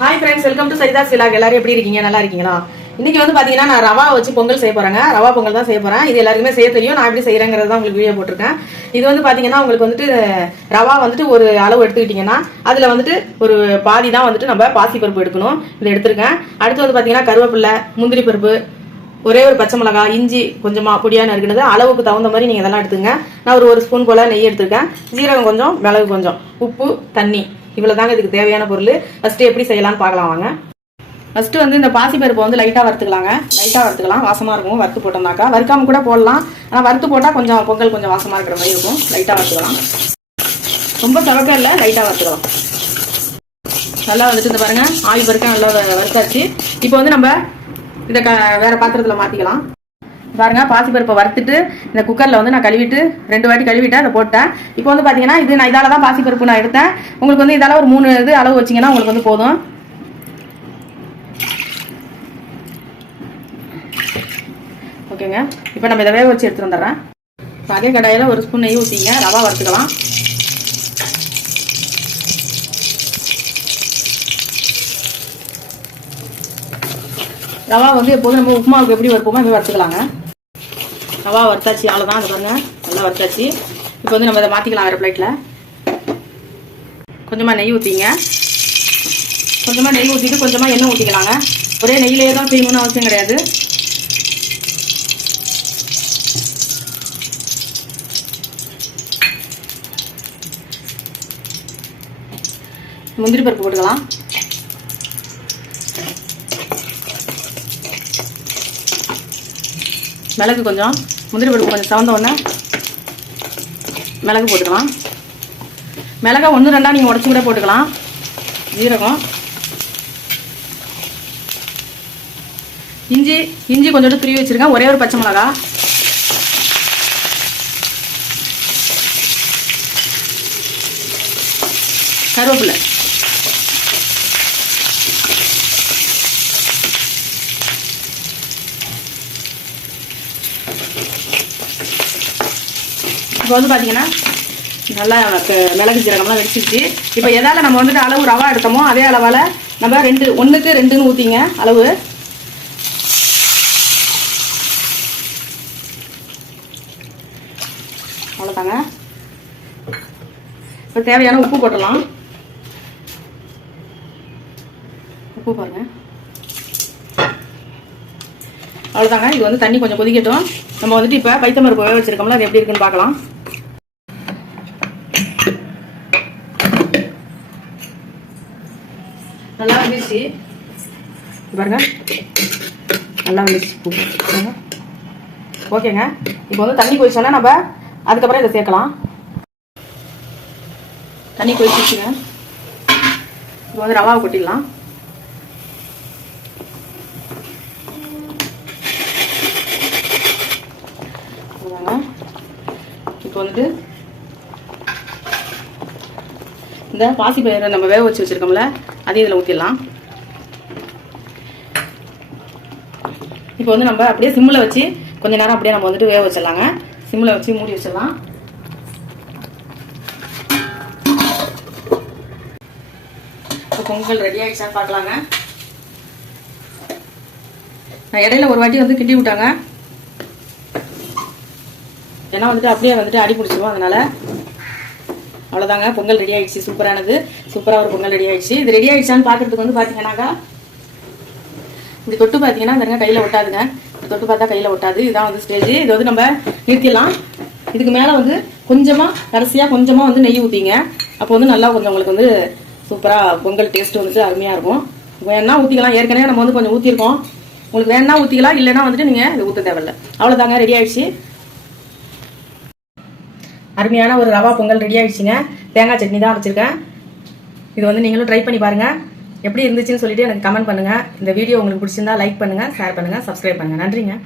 Hi friends, welcome to Saritha's vlog. எல்லாரும் எப்படி இருக்கீங்க? நல்லா இருக்கீங்களா? இன்னைக்கு வந்து பாத்தீங்கன்னா நான் ரவா வச்சு பொங்கல் செய்ய போறேங்க. ரவா பொங்கல் தான் செய்ய போறேன். இது எல்லாருக்குமே செய்ய தெரியும். நான் எப்படி செய்யறேங்கிறத தான் உங்களுக்கு வீடியோ போட்டிருக்கேன். இது வந்து பாத்தீங்கன்னா உங்களுக்கு வந்துட்டு ரவா வந்துட்டு ஒரு அளவு எடுத்துக்கிட்டீங்கன்னா அதுல வந்துட்டு ஒரு பாதி தான் வந்துட்டு நம்ம பாசி பருப்பு எடுக்கணும். இதை எடுத்திருக்கேன். அடுத்து வந்து பாத்தீங்கன்னா கருவேப்பிலை, முந்திரி பருப்பு, ஒரே ஒரு பச்சை மிளகாய், இஞ்சி கொஞ்சமா பொடியான இருக்கிறது, அளவுக்கு தகுந்த மாதிரி நீங்க இதெல்லாம் எடுத்துங்க. நான் ஒரு ஸ்பூன் போல நெய் எடுத்திருக்கேன். ஜீரகம் கொஞ்சம், மிளகு கொஞ்சம், உப்பு, தண்ணி, இவ்வளவுதாங்க இதுக்கு தேவையான பொருள். ஃபர்ஸ்ட் எப்படி செய்யலாம்னு பார்க்கலாம் வாங்க. ஃபர்ஸ்ட் வந்து இந்த பாசி பருப்பை வந்து லைட்டா வறுத்துக்கலாங்க. லைட்டா வறுத்துக்கலாம், வாசமா இருக்கும். வறுத்து போட்டோம்னாக்கா வறுக்காம கூட போடலாம். ஆனா வறுத்து போட்டா கொஞ்சம் பொங்கல் கொஞ்சம் வாசமா இருக்கிற மாதிரி இருக்கும். லைட்டா வறுத்துக்கலாம். ரொம்ப சவக்க இல்லை, லைட்டா வறுத்துக்கலாம். நல்லா வந்துட்டு இந்த பாருங்க, ஆயில் பருக்க நல்லா வறுத்தாச்சு. இப்போ வந்து நம்ம இதை வேற பாத்திரத்துல மாத்திக்கலாம். பாருங்க, பாசிப்பருப்பை வறுத்துட்டு இந்த குக்கர்ல வந்து நான் கழுவிட்டு 2 வாட்டி கழுவிட்டேன், அதை போட்டேன். இப்போ வந்து பாத்தீங்கன்னா இது நான் இதால தான் பாசிப்பருப்பு நான் எடுத்தேன். உங்களுக்கு வந்து இதால ஒரு 3 இது அளவு வச்சிங்கன்னா உங்களுக்கு வந்து போதும். ஓகேங்க, இப்போ நம்ம இதை வேக வச்சு எடுத்துட்டு வந்துடுறேன். இப்போ அதே கடாயில ஒரு ஸ்பூன் நெய் ஊற்றிங்க. ரவா வறுத்துக்கலாம். ரவா வந்து எப்போதும் நம்ம உப்புமாவுக்கு எப்படி வறுப்போமோ அப்படி வறுத்துக்கலாங்க. ரவா வறுத்தாச்சு, அவ்வளோதான். அது பாருங்க, நல்லா வறுத்தாச்சு. இப்போ வந்து நம்ம இதை மாற்றிக்கலாம் வேறு பிளேட்டில். கொஞ்சமாக நெய் ஊற்றிங்க. கொஞ்சமாக நெய் ஊற்றிட்டு கொஞ்சமாக எண்ணெய் ஊற்றிக்கலாங்க. ஒரே நெய்யிலேயே தான் செய்யணும்னு அவசியம் கிடையாது. முந்திரி பருப்பு போட்டுக்கலாம். மிளகு கொஞ்சம், முந்திரி பருப்பு கொஞ்சம் சவந்த உடனே மிளகு போட்டுக்கலாம். மிளகா 1-2 நீங்கள் உடச்சி கூட போட்டுக்கலாம். ஜீரகம், இஞ்சி கொஞ்சோண்டு துருவி வச்சிருக்கேன். ஒரே ஒரு பச்சை மிளகா, கருவேப்பிலை, இப்போ வந்து பார்த்தீங்கன்னா நல்லா மிளகு ஜீரகம்லாம் வெடிச்சிருச்சு. இப்போ எதால நம்ம வந்துட்டு அளவு ரவா எடுத்தோமோ அதே அளவால் நம்ம 1க்கு 2ன்னு ஊற்றிங்க அளவு. அவ்வளோதாங்க. இப்போ தேவையான உப்பு போட்டுடலாம். உப்பு பாருங்க. அவ்வளோதாங்க. இது வந்து தண்ணி கொஞ்சம் கொதிக்கட்டும். நம்ம வந்துட்டு இப்போ பைத்தம்பருப்பு வேக வச்சிருக்கோம்ல, அது எப்படி இருக்குன்னு பார்க்கலாம். நல்லா வந்துச்சு பாருங்க, நல்லா வந்துச்சு. ஓகேங்க, இப்போ வந்து தண்ணி கொதிச்சோன்னா நம்ம அதுக்கப்புறம் இதை சேர்க்கலாம். தண்ணி கொதிச்சுங்க. இப்போ வந்து ரவாவை கொட்டிடலாம். இப்போ வந்துட்டு இந்த பாசி பயிரை நம்ம வேக வச்சு வச்சிருக்கோம்ல, அதையும் இதில் ஊற்றிடலாம். இப்போ வந்து நம்ம அப்படியே சிம்மில் வச்சு கொஞ்ச நேரம் அப்படியே நம்ம வந்துட்டு வேக வச்சிடலாங்க. சிம்மில் வச்சு மூடி வச்சிடலாம். இப்போ பொங்கல் ரெடி ஆகிடுச்சான்னு பார்க்கலாங்க. நான் இடையில ஒரு வாட்டி வந்து கிண்டி விட்டாங்க. ஏன்னா வந்துட்டு அப்படியே வந்துட்டு அடி பிடிச்சிருவோம். அதனால அவ்வளோதாங்க, பொங்கல் ரெடி ஆயிடுச்சு. சூப்பரானது, சூப்பராக ஒரு பொங்கல் ரெடி ஆயிடுச்சு. இது ரெடி ஆயிடுச்சான்னு பார்க்கறதுக்கு வந்து பார்த்தீங்கன்னாக்கா இப்படி தொட்டு பார்த்தீங்கன்னா அந்த கையில் ஒட்டாதுங்க. தொட்டு பார்த்தா கையில் ஒட்டாது. இதுதான் வந்து ஸ்டேஜ். இது வந்து நம்ம நிறுத்திடலாம். இதுக்கு மேலே வந்து கடைசியாக கொஞ்சமாக வந்து நெய் ஊற்றிங்க. அப்போ வந்து நல்லா கொஞ்சம் உங்களுக்கு வந்து சூப்பராக பொங்கல் டேஸ்ட் வந்துட்டு அருமையாக இருக்கும். வேணா ஊற்றிக்கலாம். ஏற்கனவே நம்ம வந்து கொஞ்சம் ஊற்றிருக்கோம். உங்களுக்கு வேணா ஊற்றிக்கலாம், இல்லைன்னா வந்துட்டு நீங்கள் இது ஊற்ற தேவையில்லை. அவ்வளோதாங்க, ரெடி ஆயிடுச்சு. அருமையான ஒரு ரவா பொங்கல் ரெடி ஆயிடுச்சுங்க. தேங்காய் சட்னி தான் வச்சிருக்கேன். இது வந்து நீங்களும் ட்ரை பண்ணி பாருங்க. எப்படி இருந்துச்சுன்னு சொல்லிட்டு எனக்கு கமெண்ட் பண்ணுங்க. இந்த வீடியோ உங்களுக்கு பிடிச்சிருந்தா லைக் பண்ணுங்க, ஷேர் பண்ணுங்க, சப்ஸ்கிரைப் பண்ணுங்க. நன்றிங்க.